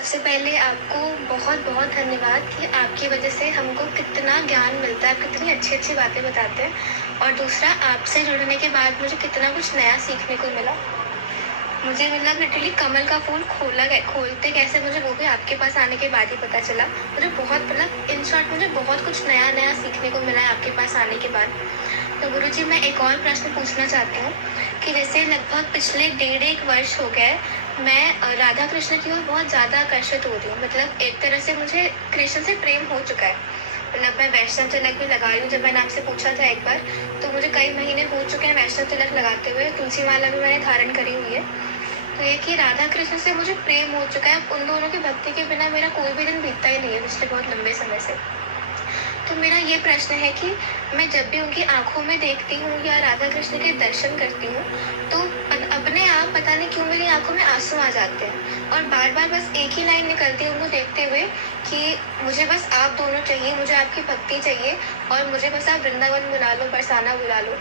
सबसे पहले आपको बहुत बहुत धन्यवाद कि आपकी वजह से हमको कितना ज्ञान मिलता है, आप कितनी अच्छी-अच्छी बातें बताते हैं। और दूसरा, आपसे जुड़ने के बाद मुझे कितना कुछ नया सीखने को मिला। मुझे मतलब लिटरली कमल का फूल खोलते कैसे मुझे वो भी आपके पास आने के बाद ही पता चला। मुझे बहुत मतलब इन शॉर्ट मुझे बहुत कुछ नया-नया सीखने को मिला है आपके पास आने के बाद। तो गुरुजी, मैं एक और प्रश्न पूछना चाहती हूँ कि जैसे लगभग पिछले डेढ़ 1 वर्ष हो गए मैं राधा कृष्ण की ओर बहुत ज़्यादा आकर्षित हो रही हूँ। मतलब एक तरह से मुझे कृष्ण से प्रेम हो चुका है। मतलब मैं वैष्णव तिलक भी लगा रही हूँ। जब मैंने आपसे पूछा था एक बार, तो मुझे कई महीने हो चुके हैं वैष्णव तिलक लगाते हुए। तुलसी माला भी मैंने धारण करी हुई है। तो ये कि राधा कृष्ण से मुझे प्रेम हो चुका है। उन दोनों की भक्ति के बिना मेरा कोई भी दिन बीतता ही नहीं है पिछले बहुत लंबे समय से। तो मेरा ये प्रश्न है कि मैं जब भी उनकी आँखों में देखती हूँ या राधा कृष्ण के दर्शन करती हूँ, तो अपने आप पता नहीं क्यों मेरी आँखों में आँसू आ जाते हैं। और बार-बार बस एक ही लाइन निकलती है उनको देखते हुए कि मुझे बस आप दोनों चाहिए, मुझे आपकी भक्ति चाहिए और मुझे बस आप वृंदावन बुला लो, बरसाना बुला लो।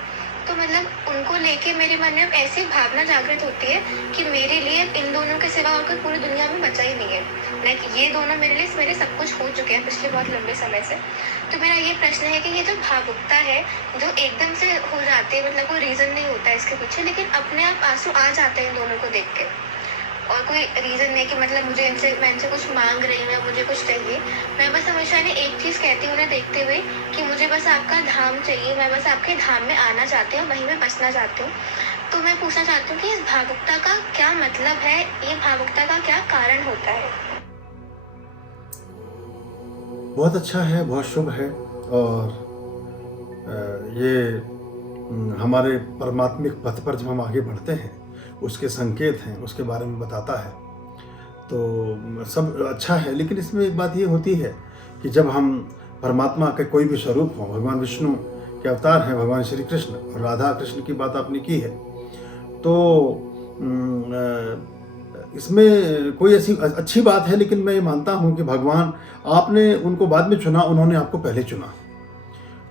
तो मतलब उनको लेके मेरे मन में अब ऐसी भावना जागृत होती है कि मेरे लिए इन दोनों के सिवा और कोई पूरी दुनिया में बचा ही नहीं है। लाइक ये दोनों मेरे सब कुछ हो चुके हैं पिछले बहुत लंबे समय से। तो मेरा ये प्रश्न है कि ये जो भावुकता है, जो एकदम से हो जाती है, मतलब कोई रीज़न नहीं होता है इसके पीछे, लेकिन अपने आप आँसू आ जाते हैं इन दोनों को देख के। और कोई रीज़न नहीं कि मतलब मैं इनसे कुछ माँग रही हूँ या मुझे कुछ चाहिए। मैं बस हमेशा इन्हें एक चीज़ कहती हूँ उन्हें देखते हुए कि मुझे बस आपका धाम चाहिए, मैं बस आपके धाम में आना चाहती हूँ, वहीं में बसना चाहती हूँ। तो मैं पूछना चाहती हूँ कि इस भावुकता का क्या मतलब है? ये भावुकता का क्या कारण होता है? बहुत अच्छा है, बहुत शुभ है। और ये हमारे परमात्मिक पथ पर जब हम आगे बढ़ते हैं उसके संकेत हैं, उसके बारे में बताता है। तो सब अच्छा है, लेकिन इसमें एक बात ये होती है कि जब हम परमात्मा के कोई भी स्वरूप हों, भगवान विष्णु के अवतार हैं भगवान श्री कृष्ण, और राधा कृष्ण की बात आपने की है, तो इसमें कोई ऐसी अच्छी बात है, लेकिन मैं ये मानता हूँ कि भगवान, आपने उनको बाद में चुना, उन्होंने आपको पहले चुना।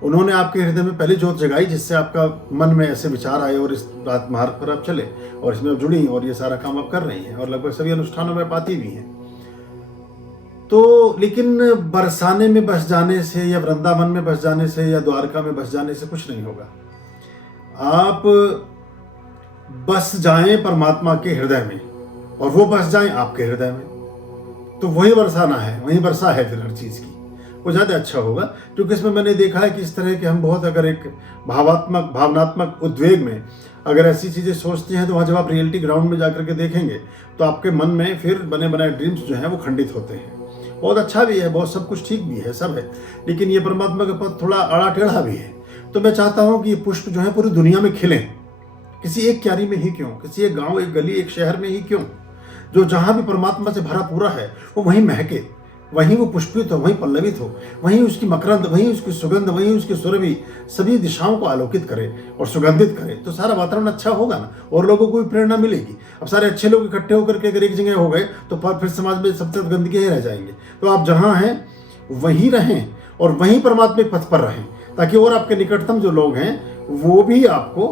उन्होंने आपके हृदय में पहले जोत जगाई जिससे आपका मन में ऐसे विचार आए और इस बात मार्ग पर आप चले और इसमें आप जुड़ी और ये सारा काम आप कर रही हैं और लगभग सभी अनुष्ठानों में पाती भी हैं। तो लेकिन बरसाने में बस जाने से या वृंदावन में बस जाने से या द्वारका में बस जाने से कुछ नहीं होगा। आप बस जाएं परमात्मा के हृदय में और वो बस जाएं आपके हृदय में, तो वही बरसाना है, वही वर्षा है फिर हर चीज़ की। वो ज़्यादा अच्छा होगा, क्योंकि इसमें मैंने देखा है कि इस तरह के हम बहुत अगर एक भावनात्मक उद्वेग में अगर ऐसी चीज़ें सोचते हैं, तो वहाँ जब आप रियलिटी ग्राउंड में जाकर के देखेंगे तो आपके मन में फिर बने बनाए ड्रीम्स जो हैं वो खंडित होते हैं। बहुत अच्छा भी है, बहुत सब कुछ ठीक भी है, सब है, लेकिन ये परमात्मा का पद थोड़ा अड़ा टेढ़ा भी है। तो मैं चाहता हूँ कि ये पुष्प जो है पूरी दुनिया में खिलें, किसी एक क्यारी में ही क्यों, किसी एक गाँव, एक गली, एक शहर में ही क्यों, जो जहाँ भी परमात्मा से भरा पूरा है वो वहीं महके, वहीं वो पुष्पित हो, वहीं पल्लवित हो, वहीं उसकी मकरंद, वहीं उसकी सुगंध, वहीं उसकी सुरभि सभी दिशाओं को आलोकित करे और सुगंधित करे, तो सारा वातावरण अच्छा होगा ना, और लोगों को भी प्रेरणा मिलेगी। अब सारे अच्छे लोग इकट्ठे होकर के अगर एक जगह हो गए तो फिर समाज में सब तरफ गंदगी ही रह जाएंगे। तो आप जहाँ हैं वहीं रहें और वहीं परमात्मिक पथ पर रहें, ताकि और आपके निकटतम जो लोग हैं वो भी आपको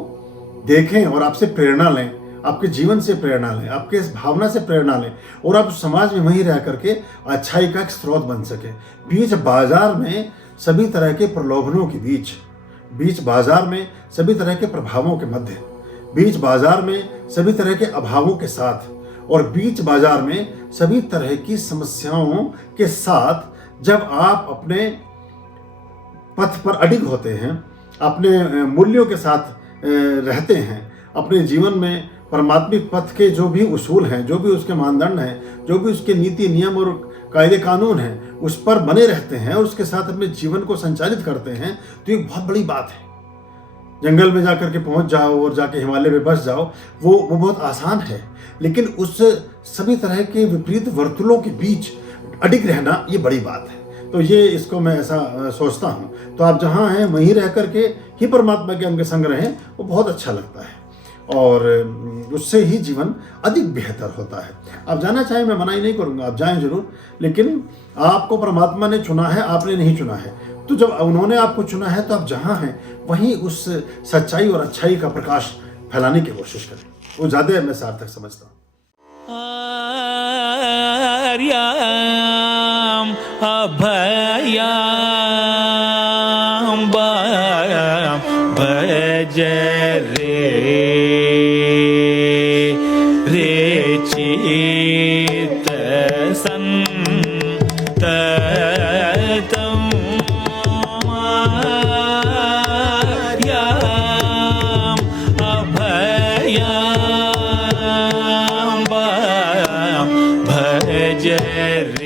देखें और आपसे प्रेरणा लें, आपके जीवन से प्रेरणा लें, आपके इस भावना से प्रेरणा लें, और आप समाज में वहीं रह करके अच्छाई का एक स्रोत बन सकें। बीच बाजार में सभी तरह के प्रलोभनों के बीच बाजार में सभी तरह के प्रभावों के मध्य, बीच बाजार में सभी तरह के अभावों के साथ, और बीच बाजार में सभी तरह की समस्याओं के साथ जब आप अपने पथ पर अडिग होते हैं, अपने मूल्यों के साथ रहते हैं, अपने जीवन में परमात्मिक पथ के जो भी उसूल हैं, जो भी उसके मानदंड हैं, जो भी उसके नीति नियम और कायदे कानून हैं, उस पर बने रहते हैं और उसके साथ अपने जीवन को संचालित करते हैं, तो ये बहुत बड़ी बात है। जंगल में जाकर के पहुंच जाओ और जाके हिमालय में बस जाओ, वो बहुत आसान है, लेकिन उस सभी तरह के विपरीत वर्तुलों के बीच अडिग रहना ये बड़ी बात है। तो ये इसको मैं ऐसा सोचता हूँ। तो आप जहाँ हैं वहीं रह करके ही परमात्मा के अंग संग रहें, वो बहुत अच्छा लगता है और उससे ही जीवन अधिक बेहतर होता है। आप जाना चाहें, मैं मना ही नहीं करूँगा, आप जाएं जरूर, लेकिन आपको परमात्मा ने चुना है, आपने नहीं चुना है। तो जब उन्होंने आपको चुना है तो आप जहाँ हैं वहीं उस सच्चाई और अच्छाई का प्रकाश फैलाने की कोशिश करें, वो ज़्यादा मैं सार्थक समझता हूँ। अभयाम्बा भज रे चित्त संततम् मायाम् अभयाम्बा भज रे